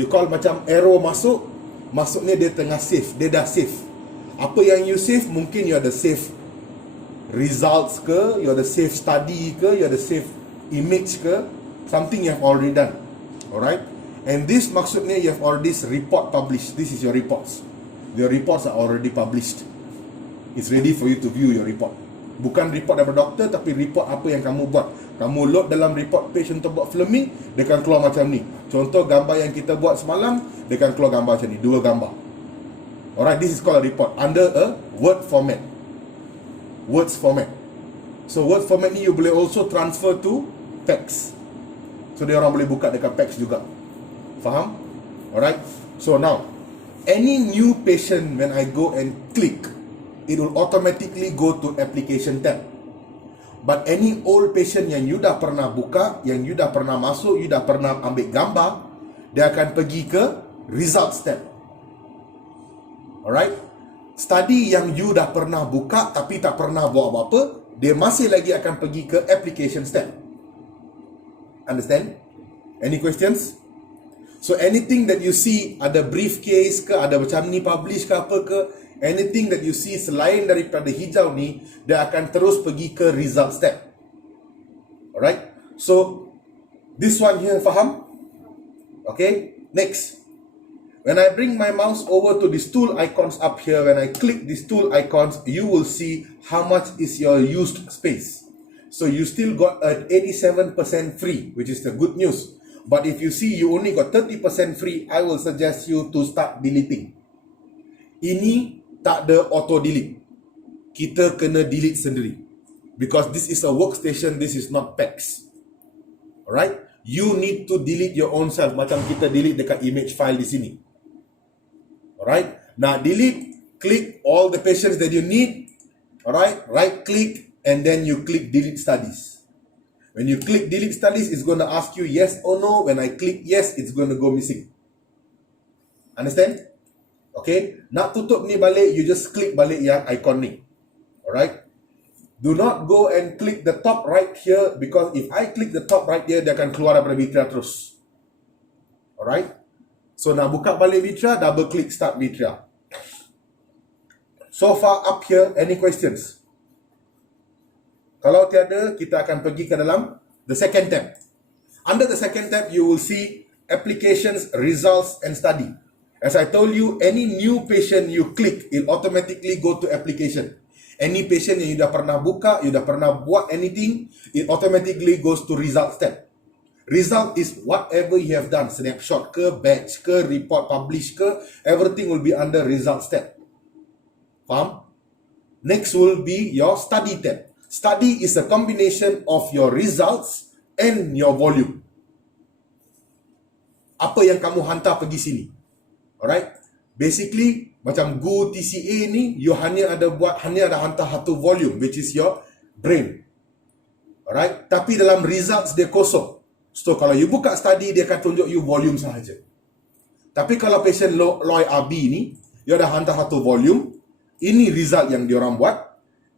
You call macam arrow masuk, maksudnya dia tengah save, dia dah save. Apa yang you save, mungkin you ada save results ke, you ada save study ke, you ada save image ke, something you have already done. Alright? And this maksudnya you have already report published. This is your reports. Your reports are already published. It's ready for you to view your report. Bukan report daripada doktor, tapi report apa yang kamu buat. Kamu load dalam report page untuk buat filming, dia akan keluar macam ni. Contoh gambar yang kita buat semalam, dia akan keluar gambar macam ni, 2 gambar. Alright, this is called a report under a word format. Words format. So word format ni you boleh also transfer to text. So dia orang boleh buka dekat text juga. Faham? Alright. So now, any new patient when I go and click, it will automatically go to application tab. But any old patient yang you dah pernah buka, yang you dah pernah masuk, you dah pernah ambil gambar, dia akan pergi ke results tab. Alright? Study yang you dah pernah buka tapi tak pernah buat apa-apa, dia masih lagi akan pergi ke application tab. Understand? Any questions? So anything that you see, ada briefcase ke, ada macam ni publish ke apa ke, anything that you see selain daripada hijau ni, dia akan terus pergi ke results tab. Alright? So, this one here, faham? Okay? Next. When I bring my mouse over to these tool icons up here, when I click these tool icons, you will see how much is your used space. So, you still got an 87% free, which is the good news. But if you see you only got 30% free, I will suggest you to start deleting. Ini tak ada auto delete. Kita kena delete sendiri. Because this is a workstation, this is not PAX. Alright? You need to delete your own self. Macam kita delete dekat image file di sini. Alright? Now delete, click all the patients that you need. Alright? Right click and then you click delete studies. When you click delete studies, it's going to ask you yes or no. When I click yes, it's going to go missing. Understand? Okay, nak tutup ni balik, you just click balik yang icon ni. Alright. Do not go and click the top right here, because if I click the top right here, dia akan keluar daripada Vitrea terus. Alright. So nak buka balik Vitrea, double click start Vitrea. So far up here, any questions? Kalau tiada, kita akan pergi ke dalam the second tab. Under the second tab, you will see applications, results and study. As I told you, any new patient you click, it automatically go to application. Any patient yang you dah pernah buka, you dah pernah buat anything, it automatically goes to results tab. Result is whatever you have done, snapshot ke, batch ke, report publish ke, everything will be under results tab. Faham? Next will be your study tab. Study is a combination of your results and your volume. Apa yang kamu hantar pergi sini. Alright, basically macam Go TCA ni, you hanya ada hantar satu volume, which is your brain. Alright, tapi dalam results dia kosong. So kalau you buka study, dia akan tunjuk you volume sahaja. Tapi kalau patient Loy RB ni, you ada hantar satu volume, ini result yang diorang buat,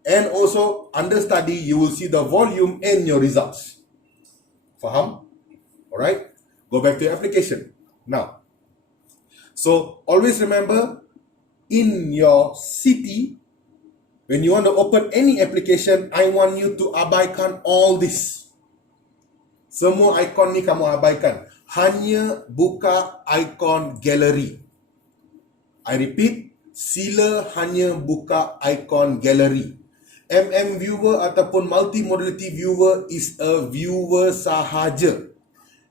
and also under study you will see the volume and your results. Faham? Alright, go back to your application now. So, always remember, in your city, when you want to open any application, I want you to abaikan all this. Semua icon ni kamu abaikan. Hanya buka icon gallery. I repeat, sila hanya buka icon gallery. Viewer ataupun multimodality viewer is a viewer sahaja.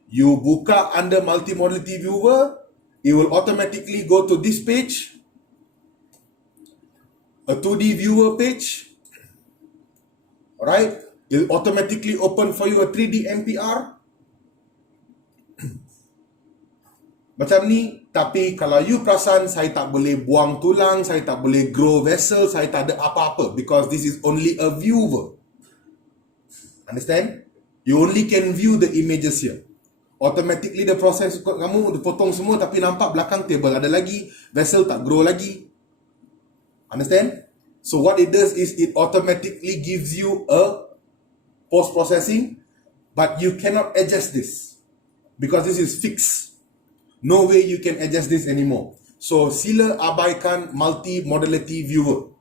You buka under multimodality viewer, it will automatically go to this page, a 2D viewer page. Alright, it will automatically open for you a 3D MPR. Macam ni, tapi kalau you perasan saya tak boleh buang tulang, saya tak boleh grow vessel, saya tak ada apa-apa, because this is only a viewer. Understand? You only can view the images here. Automatically the process kamu dipotong semua, tapi nampak belakang table ada lagi, vessel tak grow lagi. Understand? So what it does is it automatically gives you a post-processing, but you cannot adjust this because this is fixed. No way you can adjust this anymore. So sila abaikan multi-modality viewer.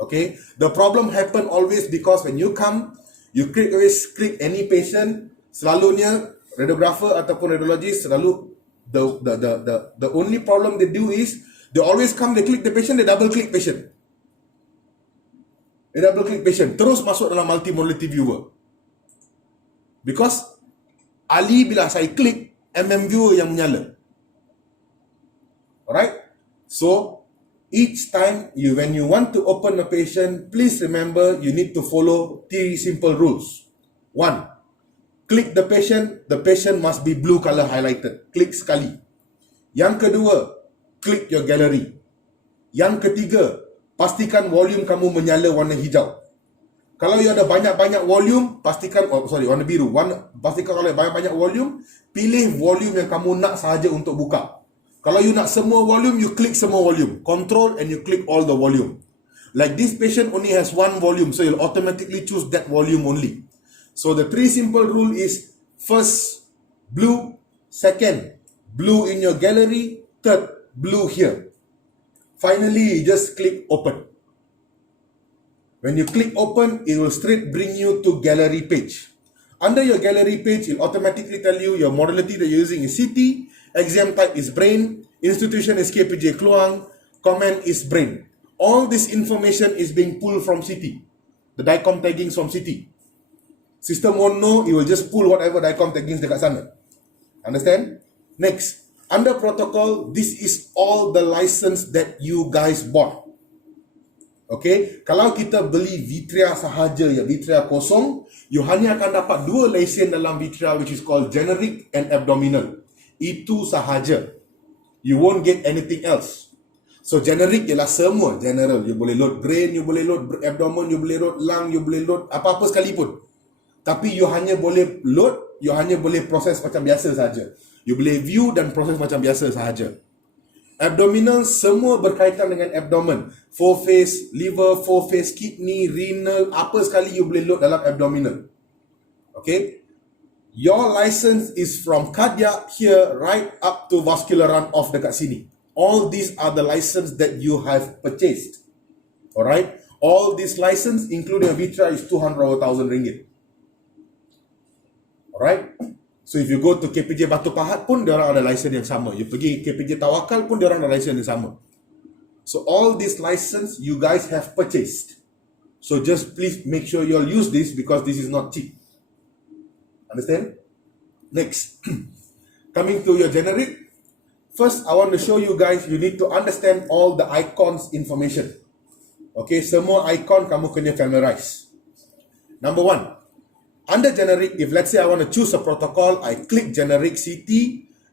Okay, the problem happen always because when you come, you always click any patient, selalunya radiographer ataupun radiologist selalu the only problem they do is they always come, they click the patient, they double click patient. They double click patient, terus masuk dalam multi-modality viewer. Because Ali bila saya klik, viewer yang menyala. Alright? So each time when you want to open a patient, please remember you need to follow 3 simple rules. 1. Click the patient must be blue color highlighted. Klik sekali. Yang kedua, click your gallery. Yang ketiga, pastikan volume kamu menyala warna hijau. Kalau you ada banyak-banyak volume, pastikan, warna biru. Pastikan kalau banyak-banyak volume, pilih volume yang kamu nak sahaja untuk buka. Kalau you nak semua volume, you click semua volume. Control and you click all the volume. Like this patient only has 1 volume, so you'll automatically choose that volume only. So the 3 simple rule is, first, blue. Second, blue in your gallery. Third, blue here. Finally, you just click open. When you click open, it will straight bring you to gallery page. Under your gallery page, it will automatically tell you your modality that you're using is CT, exam type is brain, institution is KPJ Kluang, comment is brain. All this information is being pulled from CT. The DICOM taggings from CT. System won't know, it will just pull whatever DICOM taggings dekat sana. Understand? Next, under protocol, this is all the license that you guys bought. Okay, kalau kita beli Vitrea sahaja, ya Vitrea kosong, you hanya akan dapat 2 lesen dalam Vitrea, which is called generic and abdominal. Itu sahaja. You won't get anything else. So generic ialah semua general. You boleh load brain, you boleh load abdomen, you boleh load lung, you boleh load apa-apa sekalipun. Tapi you hanya boleh load, you hanya boleh proses macam biasa sahaja. You boleh view dan proses macam biasa sahaja. Abdominal semua berkaitan dengan abdomen. Foreface, liver, foreface, kidney, renal, apa sekali you boleh load dalam abdominal. Okay? Your license is from cardiac here right up to vascular run-off dekat sini. All these are the license that you have purchased. Alright? All this license, including a Vitrea, is 200,000 ringgit. Alright? So if you go to KPJ Batu Pahat pun, diorang ada license yang sama. You pergi KPJ Tawakal pun, diorang ada license yang sama. So all this license you guys have purchased. So just please make sure you'll use this because this is not cheap. Understand? Next. Coming to your generic. First, I want to show you guys, you need to understand all the icons information. Okay, semua icon kamu kena familiarize. Number 1. Under generic, if let's say I want to choose a protocol, I click generic CT,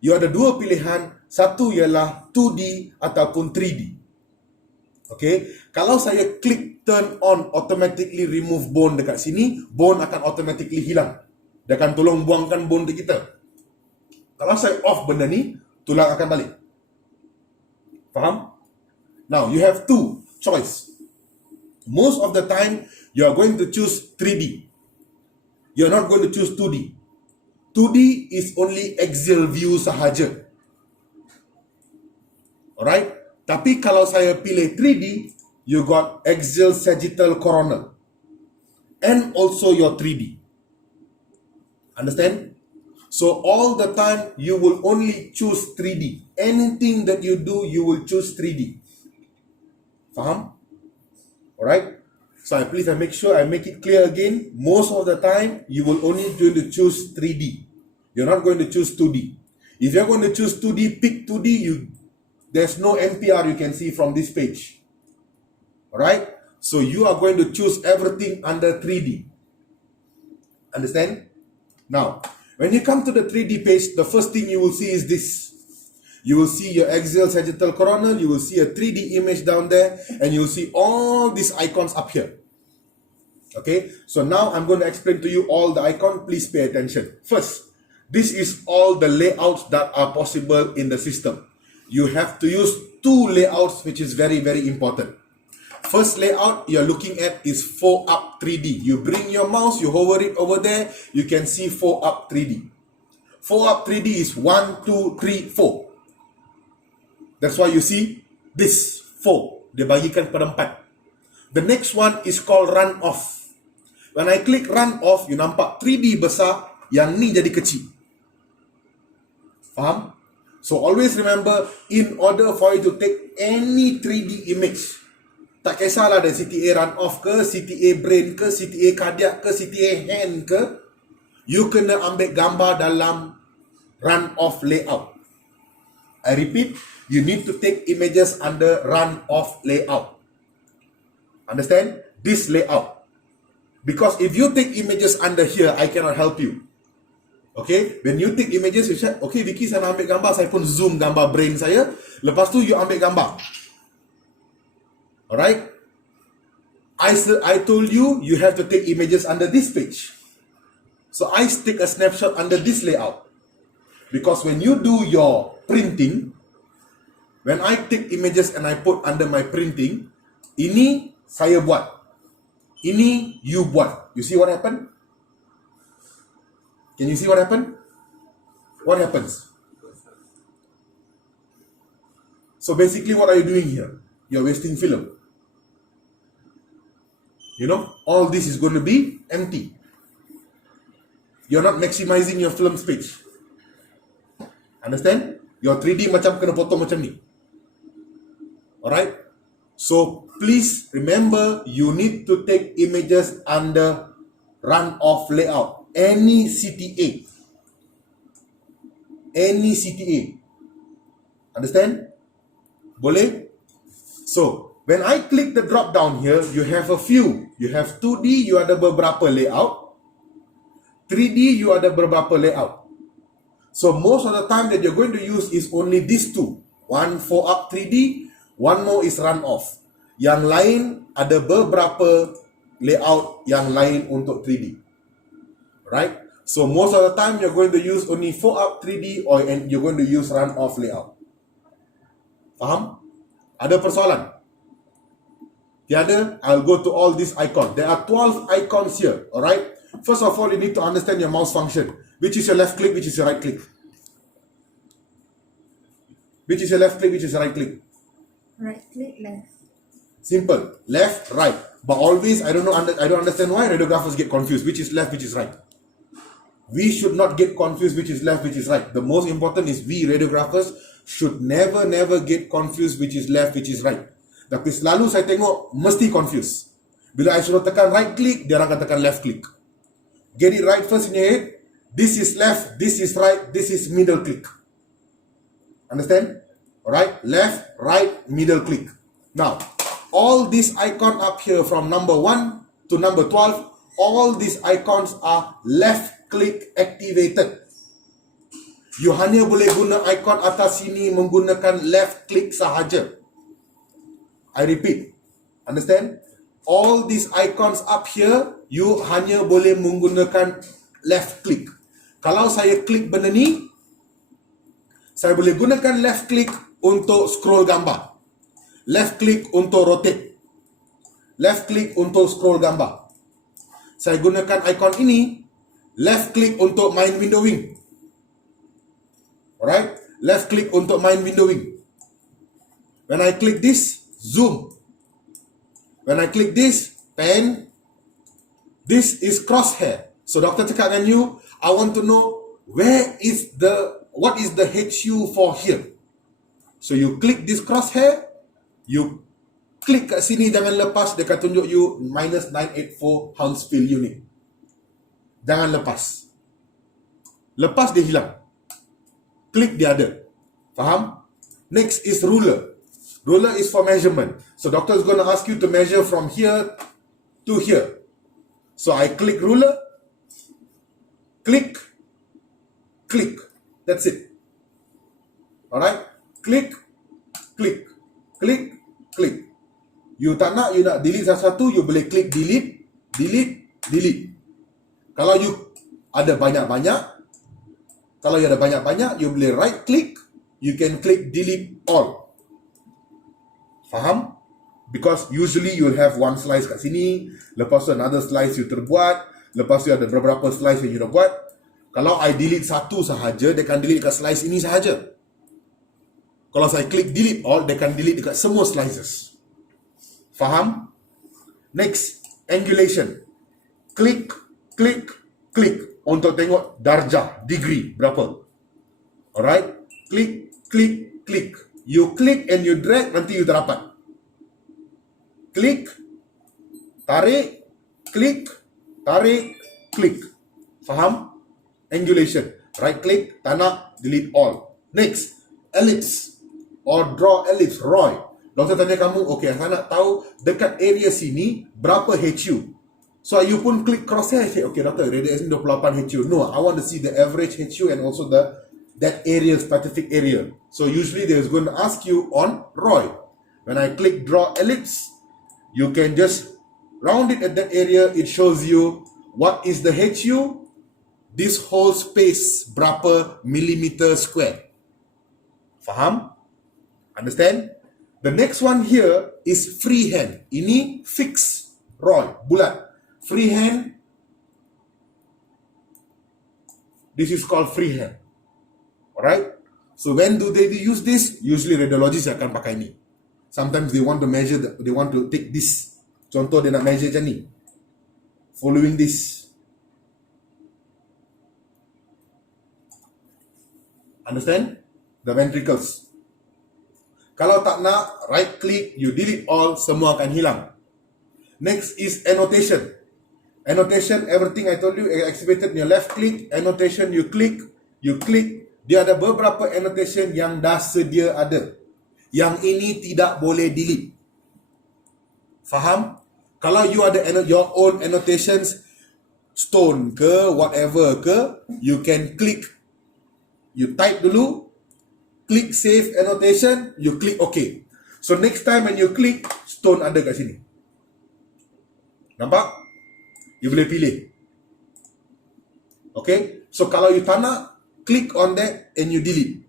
you ada 2 pilihan, satu ialah 2D ataupun 3D. Okay, kalau saya klik turn on automatically remove bone dekat sini, bone akan automatically hilang. Dia akan tolong buangkan bone di kita. Kalau saya off benda ni, tulang akan balik. Faham? Now, you have 2 choice. Most of the time, you are going to choose 3D. You're not going to choose 2D. 2D is only axial view sahaja. Alright? Tapi kalau saya pilih 3D, you got axial sagittal coronal. And also your 3D. Understand? So all the time, you will only choose 3D. Anything that you do, you will choose 3D. Faham? Alright? So please make sure I make it clear again. Most of the time, you will only going to choose 3D. You're not going to choose 2D. If you're going to choose 2D, pick 2D. There's no NPR you can see from this page. Alright? So you are going to choose everything under 3D. Understand? Now, when you come to the 3D page, the first thing you will see is this. You will see your axial sagittal coronal, you will see a 3D image down there, and you will see all these icons up here. Okay, so now I'm going to explain to you all the icons. Please pay attention. First, this is all the layouts that are possible in the system. You have to use 2 layouts, which is very, very important. First layout you're looking at is 4UP 3D. You bring your mouse, you hover it over there, you can see 4UP 3D. 4 up 3D is 1, 2, 3, 4. That's why you see this 4. Dia bagikan pada 4. The next one is called run off. When I click run off, you nampak 3D besar, yang ni jadi kecil. Faham? So always remember, in order for you to take any 3D image, tak kisahlah dari CTA run off ke, CTA brain ke, CTA cardiac ke, CTA hand ke, you kena ambil gambar dalam run off layout. I repeat, you need to take images under run off layout. Understand? This layout. Because if you take images under here, I cannot help you. Okay, when you take images, you say, okay Vicky, saya nak ambil gambar, saya pun zoom gambar brain saya, lepas tu you ambil gambar. Alright? I told you, you have to take images under this page. So I take a snapshot under this layout. Because when you do your printing, when I take images and I put under my printing, ini saya buat, ini you buat. You see what happened? Can you see what happened? What happens? So basically what are you doing here? You're wasting film. You know, all this is going to be empty. You're not maximizing your film space. Understand? Your 3D macam kena potong macam ni. Alright? So please remember, you need to take images under run off layout. Any CTA. Any CTA. Understand? Boleh? So, when I click the drop down here, you have a few. You have 2D, you ada beberapa layout. 3D, you ada beberapa layout. So, most of the time that you're going to use is only these two. One 4 up 3D, one more is run off. Yang lain ada beberapa layout yang lain untuk 3D. Right? So most of the time you're going to use only 4 up 3D and you're going to use run off layout. Faham? Ada persoalan? Tiada? I'll go to all these icons. There are 12 icons here. Alright? First of all, you need to understand your mouse function. Which is your left click, which is your right click? Which is your left click, which is your right click? Right click, left. Simple. Left, right. But always, I don't understand why radiographers get confused. Which is left, which is right? We should not get confused which is left, which is right. The most important is we radiographers should never get confused which is left, which is right. Tapi selalu saya tengok mesti confused. Bila I suruh tekan right click, dia orang akan tekan left click. Get it right first in your head. This is left, this is right, this is middle click. Understand? Alright? Left, right, middle click. Now, all these icons up here from number 1 to number 12, all these icons are left click activated. You hanya boleh guna icon atas sini menggunakan left click sahaja. I repeat. Understand? All these icons up here, you hanya boleh menggunakan left click. Kalau saya klik benda ni, saya boleh gunakan left click untuk scroll gambar. Left click untuk rotate. Left click untuk scroll gambar. Saya gunakan icon ini, left click untuk main windowing. Alright? Left click untuk main windowing. When I click this, zoom. When I click this, pen. This is crosshair. So doktor cakap dengan you, I want to know what is the HU for here. So you click this crosshair, you klik kat sini, jangan lepas, dia akan tunjuk you minus 984 Hounsfield unit. Jangan lepas. Lepas dia hilang. Klik dia ada. Faham? Next is ruler. Ruler is for measurement. So doctor is going to ask you to measure from here to here. So I click ruler. Click. Click. That's it. Alright? Click. Click. Click. Click. You tak nak, you nak delete satu-satu, you boleh klik delete. Delete. Delete. Kalau you ada banyak-banyak, you boleh right click, you can click delete all. Faham? Because usually you will have one slice kat sini, lepas tu another slice you terbuat, lepas tu ada beberapa slice yang you dah buat. Kalau I delete satu sahaja, dia akan delete dekat slice ini sahaja. Kalau saya klik delete all, dia akan delete dekat semua slices. Faham? Next, angulation. Klik, klik, klik untuk tengok darjah, degree berapa. Alright? Klik, klik, klik. You click and you drag, nanti you terdapat. Klik, tarik, klik, tarik, klik. Faham? Angulation. Right click, tak nak, delete all. Next, ellipse or draw ellipse, Roy. Doktor tanya kamu, okay, saya nak tahu dekat area sini berapa HU. So you pun klik crosshair, say, okay doktor, radius ni 28 HU. No, I want to see the average HU and also that area, specific area. So usually they're going to ask you on Roy. When I click draw ellipse, you can just round it at that area. It shows you what is the HU, this whole space berapa millimeter square. Faham? Understand? The next one here is freehand. Ini fix, Roy, bulat. Freehand, this is called freehand. Alright? So when do they use this? Usually radiologists akan pakai ni. Sometimes they want to measure, they want to take this. Contoh dia nak measure macam ni. Following this. Understand? The ventricles. Kalau tak nak, right click, you delete all, semua akan hilang. Next is annotation. Annotation, everything I told you, activated your left click. Annotation, you click. Dia ada beberapa annotation yang dah sedia ada. Yang ini tidak boleh delete. Faham? Kalau you ada your own annotations, stone ke, whatever ke, you can click. You type dulu, click save annotation, you click OK. So next time when you click, stone ada kat sini. Nampak? You boleh pilih. Okay? So kalau you tak nak, click on that and you delete.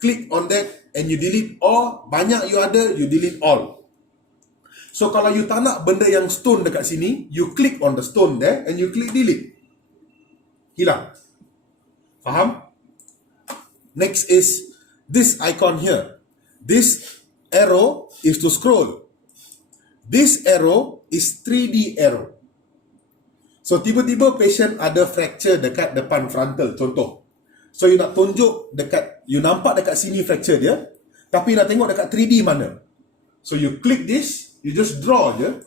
Click on that and you delete, or banyak you ada, you delete all. So kalau you tak nak benda yang stone dekat sini, you click on the stone there and you click delete. Hilang. Faham? Next is this icon here. This arrow is to scroll. This arrow is 3D arrow. So tiba-tiba patient ada fracture dekat depan frontal, contoh. So you nak tunjuk dekat, you nampak dekat sini fracture dia, tapi nak tengok dekat 3D mana. So you click this, you just draw je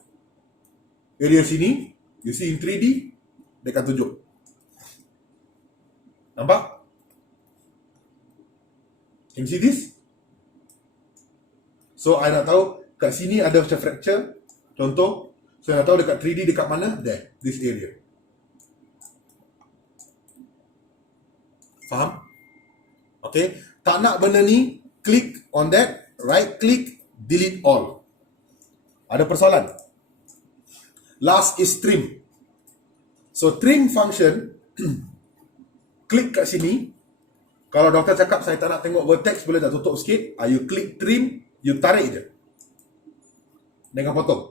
area sini, you see in 3D, dia akan tunjuk. Nampak? Can you see this? So I nak tahu kat sini ada macam fracture, contoh. So nak tahu dekat 3D dekat mana? There, this area. Faham? Okay. Tak nak benda ni, click on that, right click, delete all. Ada persoalan? Last is trim. So trim function, klik kat sini. Kalau doktor cakap saya tak nak tengok vertex, boleh tak tutup sikit? You click trim, you tarik je. Dia akan potong.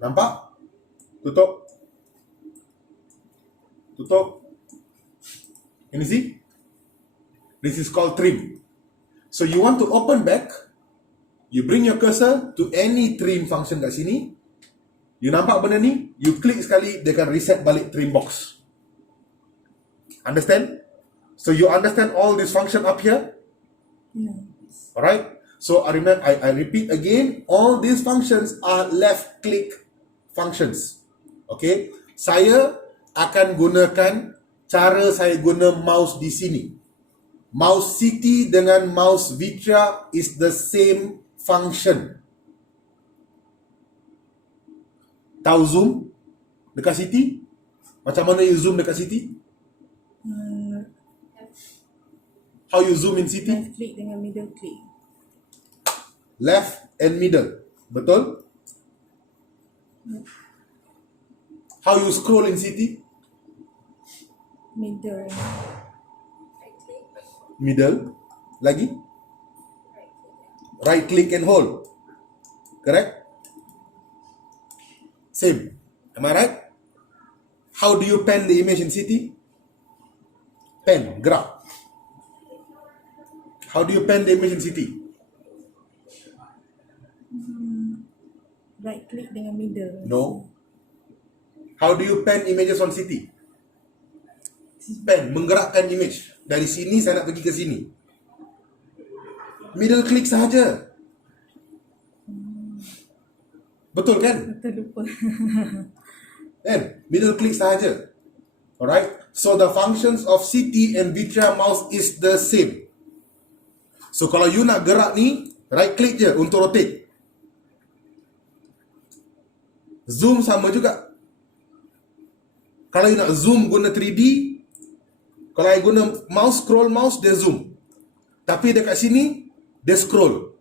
Nampak? Tutup. Tutup. Can you see? This is called trim. So you want to open back, you bring your cursor to any trim function kat sini. You nampak benda ni, you klik sekali, dia akan reset balik trim box. Understand? So you understand all this function up here? Yes. Alright? So I repeat again, all these functions are left click functions. Okay? Saya akan gunakan cara saya guna mouse di sini. Mouse CT dengan mouse Vitrea is the same function. Tahu zoom dekat CT? Macam mana you zoom dekat CT? How you zoom in CT? Left click dengan middle click. Left and middle. Betul? How you scroll in CT? Middle. Middle. Lagi? Right click and hold. Correct? Same. Am I right? How do you pan the image in CT? Pan, gerak. How do you pan the image in CT? Right click dengan middle. No. How do you pan images on CT? Pan, menggerakkan image. Dari sini saya nak pergi ke sini. Middle click sahaja. Betul kan? Betul lupa. Kan? Middle click sahaja. Alright? So the functions of CT and Vitrea mouse is the same. So kalau you nak gerak ni, right click je untuk rotate. Zoom sama juga. Kalau you nak zoom guna 3D, kalau you guna mouse, scroll mouse, dia zoom. Tapi dekat sini, dia scroll.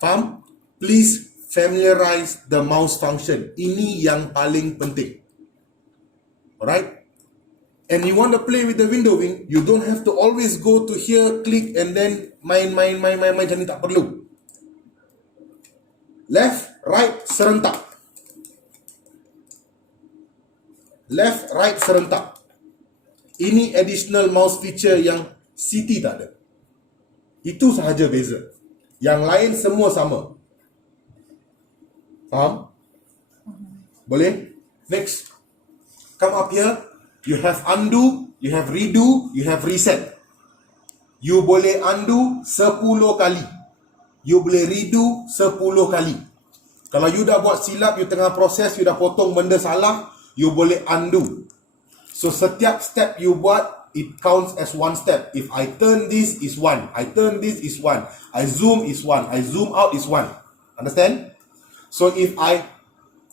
Faham? Please familiarize the mouse function. Ini yang paling penting. Alright? And you want to play with the windowing, you don't have to always go to here, click, and then main, macam ni tak perlu. Left, right, serentak. Left, right, serentak. Ini additional mouse feature yang CT tak ada. Itu sahaja beza. Yang lain semua sama. Faham? Boleh? Next. Come up here. You have undo, you have redo, you have reset. You boleh undo 10 kali. You boleh redo 10 kali. Kalau you dah buat silap, you tengah proses, you dah potong benda salah, you boleh undo. So setiap step you buat, it counts as one step. If I turn this is one, I turn this is one, I zoom is one, I zoom out is one. Understand? So if I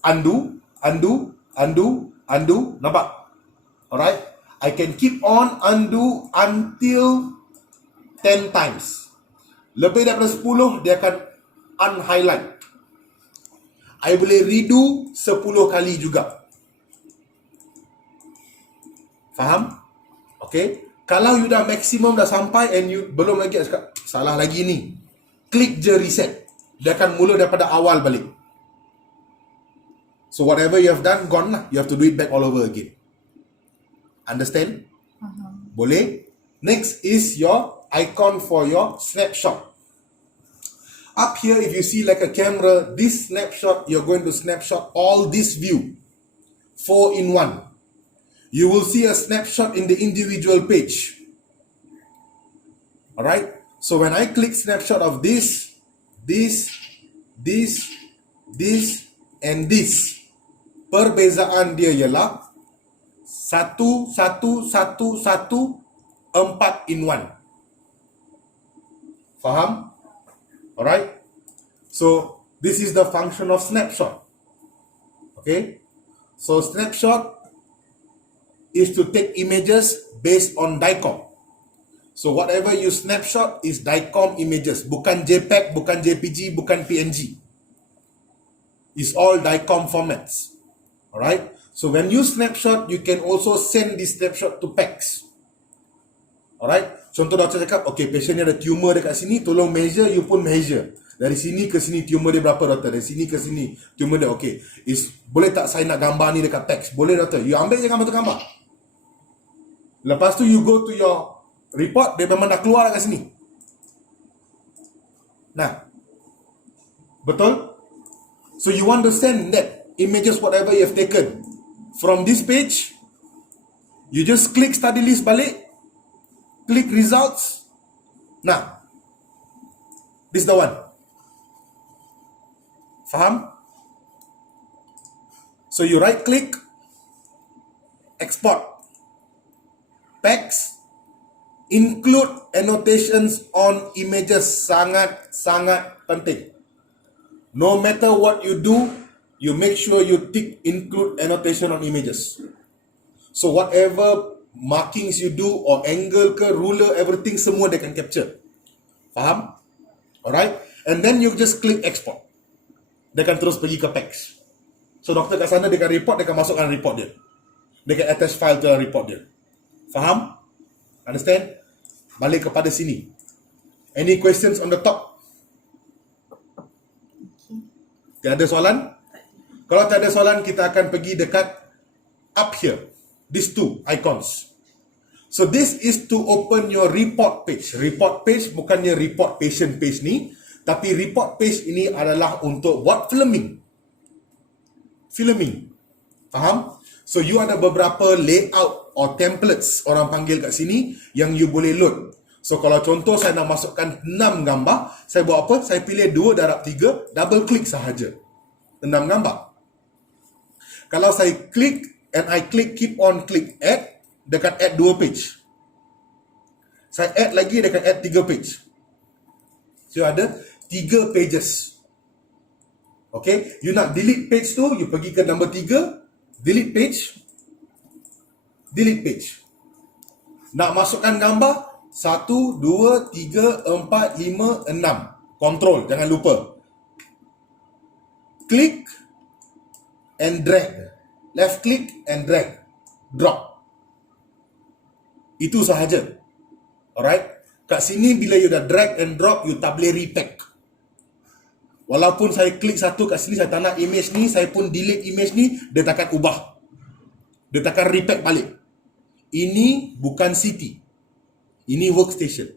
undo, nampak? Alright? I can keep on undo until 10 times. Lebih daripada 10, dia akan unhighlight. I boleh redo 10 kali juga. Faham? Okay? Kalau you dah maksimum dah sampai and you belum lagi cakap, salah lagi ni, klik je reset. Dia akan mula daripada awal balik. So whatever you have done, gone lah. You have to do it back all over again. Understand? Boleh? Next is your icon for your snapshot. Up here, if you see like a camera, this snapshot, you're going to snapshot all this view. 4 in 1. You will see a snapshot in the individual page. Alright? So when I click snapshot of this, and this, perbezaan dia ialah 1, 1, 1, 1, 4 in 1. Faham? Alright? So this is the function of snapshot. Okay? So snapshot is to take images based on DICOM. So whatever you snapshot is DICOM images. Bukan JPEG, bukan JPG, bukan PNG. It's all DICOM formats. Alright? So when you snapshot, you can also send this snapshot to PACS. Alright? Contoh doktor cakap, okay, patient ni ada tumor dekat sini, tolong measure, you pun measure. Dari sini ke sini, tumor dia berapa doktor? Dari sini ke sini, tumor dia, okay. Boleh tak saya nak gambar ni dekat PACS? Boleh doktor. You ambil je gambar tu gambar. Lepas tu you go to your report, dia memang dah keluar dekat sini. Nah. Betul? So you want to send that images whatever you have taken from this page, you just click study list balik, click results. Nah. This is the one. Faham? So you right click, export. PACS, include annotations on images, sangat penting. No matter what you do, you make sure you tick include annotation on images. So whatever markings you do or angle ke ruler, everything semua they can capture. Faham? Alright? And then you just click export. Dia akan terus pergi ke PACS. So doktor kat sana dia akan report, dia akan masukkan report dia. Dia akan attach file to report dia. Faham? Understand? Balik kepada sini. Any questions on the top? Tiada soalan? Kalau tak ada soalan, kita akan pergi dekat up here. These two icons. So this is to open your report page. Report page bukannya report patient page ni, tapi report page ini adalah untuk buat filming. Faham? So you ada beberapa layout or templates orang panggil kat sini yang you boleh load. So kalau contoh saya nak masukkan 6 gambar, saya buat apa? Saya pilih 2 darab 3, double click sahaja. 6 gambar. Kalau saya klik and I keep on click add, dekat add 2 page. Saya add lagi dekat add 3 page. So ada 3 pages. Okay, you nak delete page tu, you pergi ke number 3, delete page. Nak masukkan gambar 1, 2, 3, 4, 5, 6. Control, jangan lupa. Klik and drag. Left click and drag. Drop. Itu sahaja. Alright? Kat sini bila you dah drag and drop, you tak boleh repack. Walaupun saya klik satu kat sini, saya tak nak image ni, saya pun delete image ni, dia takkan ubah. Dia takkan repack balik. Ini bukan CT. Ini workstation.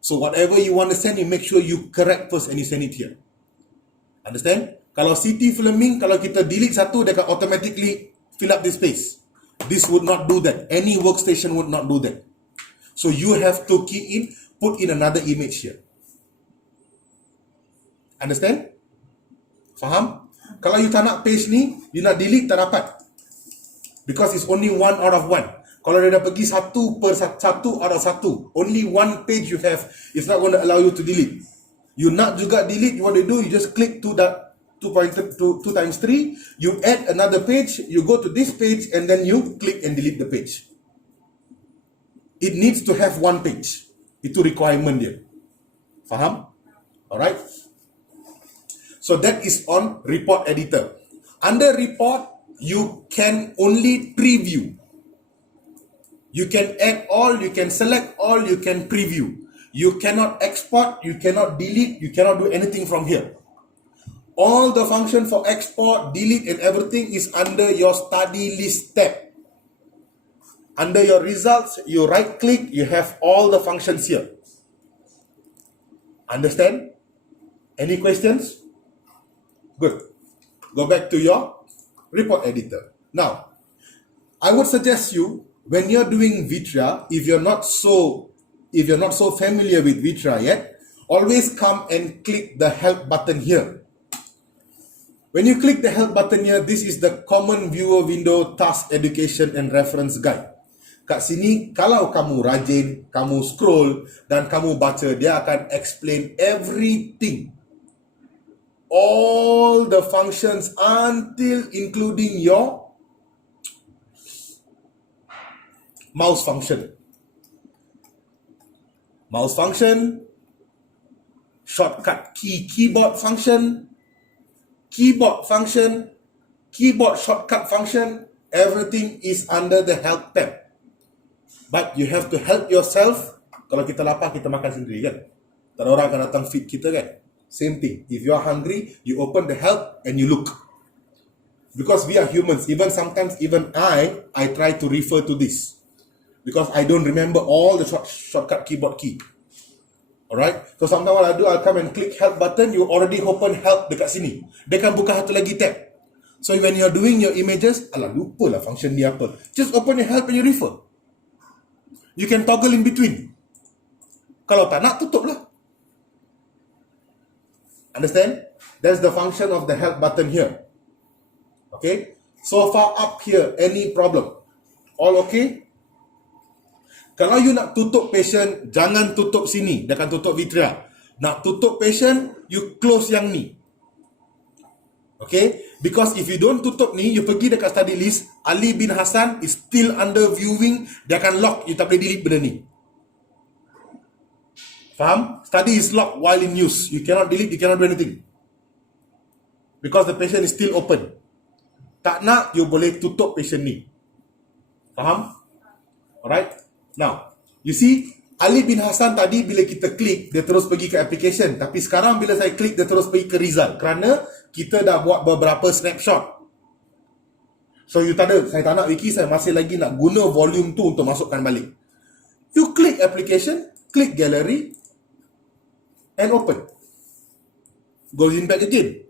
So whatever you want to send, you make sure you correct first and you send it here. Understand? Kalau CT filming, kalau kita delete satu, dia akan automatically fill up this space. This would not do that. Any workstation would not do that. So you have to put in another image here. Understand? Faham? Kalau you tak nak page ni, you nak delete, tak dapat. Because it's only 1 out of 1. Kalau dia dah pergi 1 per 1 out of 1, only 1 page you have, it's not going to allow you to delete. You nak juga delete, you want to do, you just click to that 2 times 3, you add another page, you go to this page, and then you click and delete the page. It needs to have 1 page. Itu requirement dia. Faham? Alright? So that is on report editor. Under report, you can only preview. You can add all, you can select all, you can preview. You cannot export, you cannot delete, you cannot do anything from here. All the function for export, delete and everything is under your study list tab. Under your results, you right click, you have all the functions here. Understand? Any questions? Good. Go back to your report editor. Now, I would suggest you, when you're doing Vitrea, if you're not so familiar with Vitrea yet, always come and click the help button here. When you click the help button here, this is the common viewer window task education and reference guide. Kat sini, kalau kamu rajin, kamu scroll dan kamu baca, dia akan explain everything. All the functions until including your mouse function. Mouse function, shortcut key keyboard function, keyboard function, keyboard shortcut function, everything is under the help tab. But you have to help yourself. Kalau kita lapar, kita makan sendiri kan? Tak ada orang akan datang feed kita kan? Same thing. If you are hungry, you open the help and you look. Because we are humans. Even sometimes, even I try to refer to this. Because I don't remember all the shortcut keyboard key. Alright? So sometimes what I do, I'll come and click help button. You already open help dekat sini. Dia akan buka satu lagi tab. So when you're doing your images, alah lupa lah function ni apa. Just open your help and you refer. You can toggle in between. Kalau tak nak, tutup lah. Understand? That's the function of the help button here. Okay? So far up here, any problem? All okay? Kalau you nak tutup patient, jangan tutup sini. Dia akan tutup Vitrea. Nak tutup patient, you close yang ni. Okay? Because if you don't tutup ni, you pergi dekat study list, Ali bin Hassan is still under viewing, dia akan lock, you tak boleh delete benda ni. Faham? Study is locked while in use. You cannot delete, you cannot do anything. Because the patient is still open. Tak nak, you boleh tutup patient ni. Faham? Alright? Now, you see, Ali bin Hassan tadi bila kita klik, dia terus pergi ke application. Tapi sekarang bila saya klik, dia terus pergi ke result. Kerana kita dah buat beberapa snapshot. So you tak ada, saya tak nak wiki, saya masih lagi nak guna volume tu untuk masukkan balik. You click application, click gallery, and open. Goes in back again.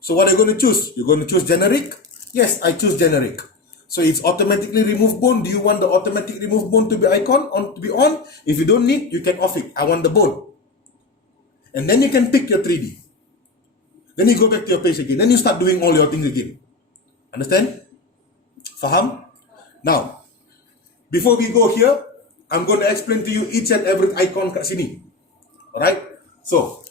So what are you going to choose? You're going to choose generic? Yes, I choose generic. So it's automatically remove bone. Do you want the automatic remove bone to be to be on? If you don't need, you can off it. I want the bone. And then you can pick your 3D. Then you go back to your page again. Then you start doing all your things again. Understand? Faham? Now, before we go here, I'm going to explain to you each and every icon kat sini. Alright? So,